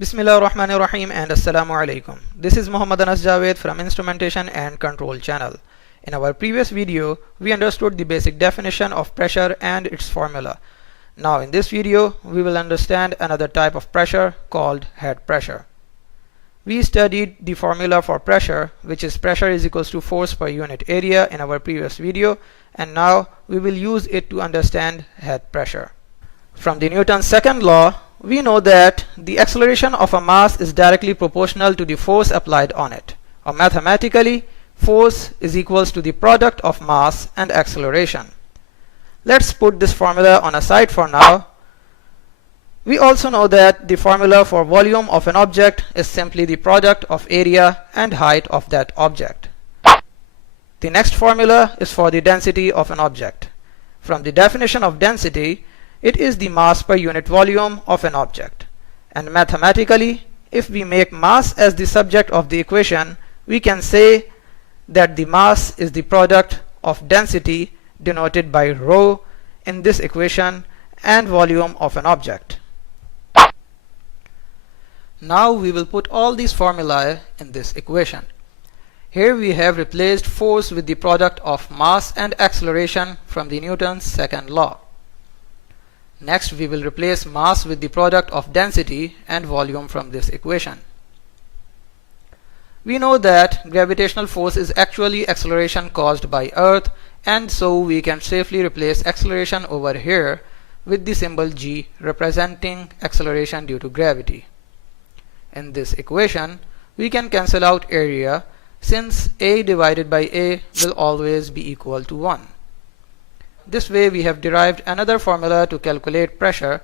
Bismillah ar-Rahman ar-Rahim and Assalamu alaikum. This is Muhammad Anas Javed from Instrumentation and Control channel. In our previous video, we understood the basic definition of pressure and its formula. Now in this video, we will understand another type of pressure called head pressure. We studied the formula for pressure, which is pressure is equals to force per unit area in our previous video, and now we will use it to understand head pressure. From the Newton's second law, we know that the acceleration of a mass is directly proportional to the force applied on it. Or mathematically, force is equals to the product of mass and acceleration. Let's put this formula on a side for now. We also know that the formula for volume of an object is simply the product of area and height of that object. The next formula is for the density of an object. From the definition of density, it is the mass per unit volume of an object. And mathematically, if we make mass as the subject of the equation, we can say that the mass is the product of density denoted by rho in this equation and volume of an object. Now we will put all these formulae in this equation. Here we have replaced force with the product of mass and acceleration from the Newton's second law. Next, we will replace mass with the product of density and volume from this equation. We know that gravitational force is actually acceleration caused by Earth, and so we can safely replace acceleration over here with the symbol g representing acceleration due to gravity. In this equation, we can cancel out area since a divided by a will always be equal to 1. This way we have derived another formula to calculate pressure.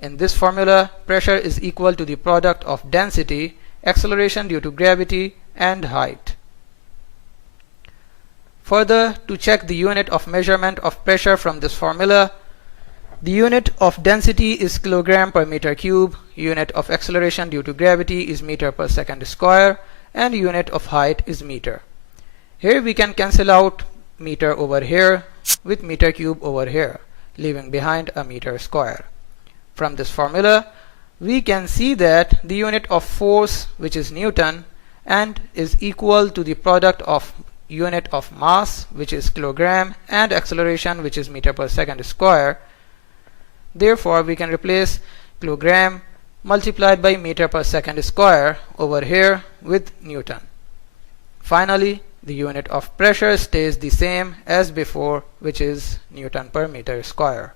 In this formula, pressure is equal to the product of density, acceleration due to gravity, and height. Further, to check the unit of measurement of pressure from this formula, the unit of density is kilogram per meter cube, unit of acceleration due to gravity is meter per second square, and unit of height is meter. Here we can cancel out meter over here with meter cube over here, leaving behind a meter square. From this formula, we can see that the unit of force, which is Newton, and is equal to the product of unit of mass, which is kilogram, and acceleration, which is meter per second square. Therefore, we can replace kilogram multiplied by meter per second square over here with Newton. Finally, the unit of pressure stays the same as before, which is Newton per meter square.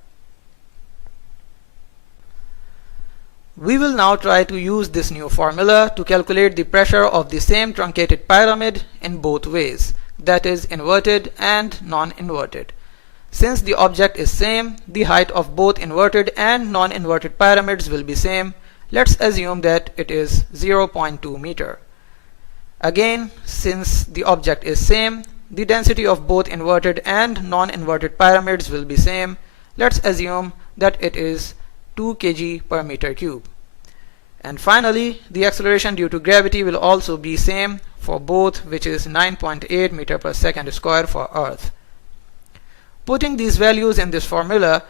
We will now try to use this new formula to calculate the pressure of the same truncated pyramid in both ways, that is inverted and non-inverted. Since the object is same, the height of both inverted and non-inverted pyramids will be same. Let's assume that it is 0.2 meter. Again, since the object is same, the density of both inverted and non-inverted pyramids will be same. Let's assume that it is 2 kg per meter cube. And finally, the acceleration due to gravity will also be same for both, which is 9.8 meter per second square for Earth. Putting these values in this formula,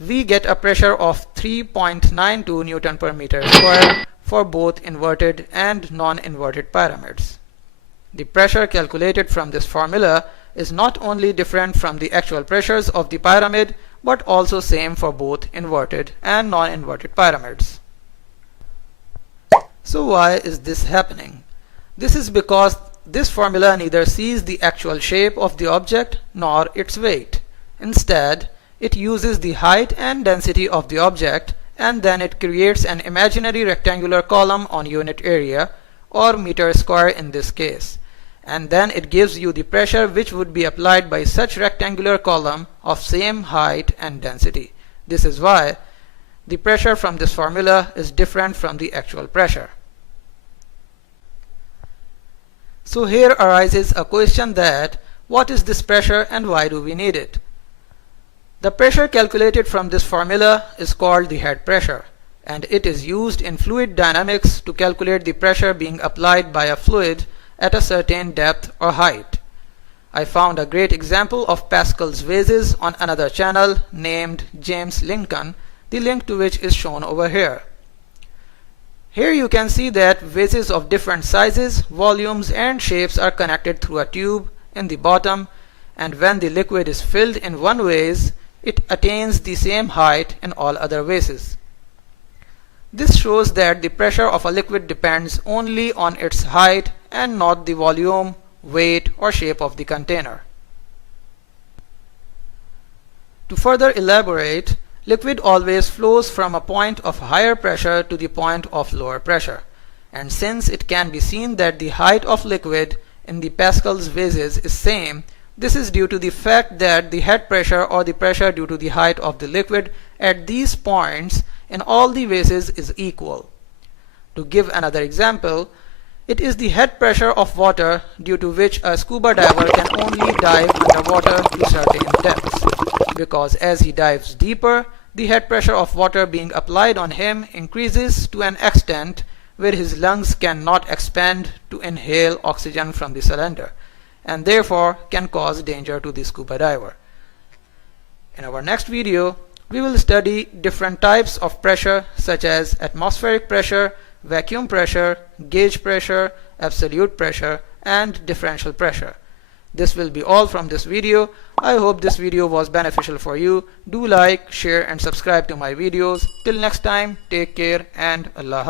we get a pressure of 3.92 Newton per meter square for both inverted and non-inverted pyramids. The pressure calculated from this formula is not only different from the actual pressures of the pyramid, but also same for both inverted and non-inverted pyramids. So why is this happening? This is because this formula neither sees the actual shape of the object nor its weight. Instead, it uses the height and density of the object, and then it creates an imaginary rectangular column on unit area, or meter square in this case, and then it gives you the pressure which would be applied by such rectangular column of same height and density. This is why the pressure from this formula is different from the actual pressure. So here arises a question that what is this pressure and why do we need it? The pressure calculated from this formula is called the head pressure, and it is used in fluid dynamics to calculate the pressure being applied by a fluid at a certain depth or height. I found a great example of Pascal's vases on another channel named James Lincoln, the link to which is shown over here. Here you can see that vases of different sizes, volumes and shapes are connected through a tube in the bottom, and when the liquid is filled in one vase, it attains the same height in all other vases. This shows that the pressure of a liquid depends only on its height and not the volume, weight or shape of the container. To further elaborate, liquid always flows from a point of higher pressure to the point of lower pressure, and since it can be seen that the height of liquid in the Pascal's vases is same, this is due to the fact that the head pressure or the pressure due to the height of the liquid at these points in all the vases is equal. To give another example, it is the head pressure of water due to which a scuba diver can only dive underwater to certain depths, because as he dives deeper, the head pressure of water being applied on him increases to an extent where his lungs cannot expand to inhale oxygen from the cylinder, and therefore can cause danger to the scuba diver. In our next video, we will study different types of pressure such as atmospheric pressure, vacuum pressure, gauge pressure, absolute pressure, and differential pressure. This will be all from this video. I hope this video was beneficial for you. Do like, share and subscribe to my videos. Till next time, take care and Allah Hafiz.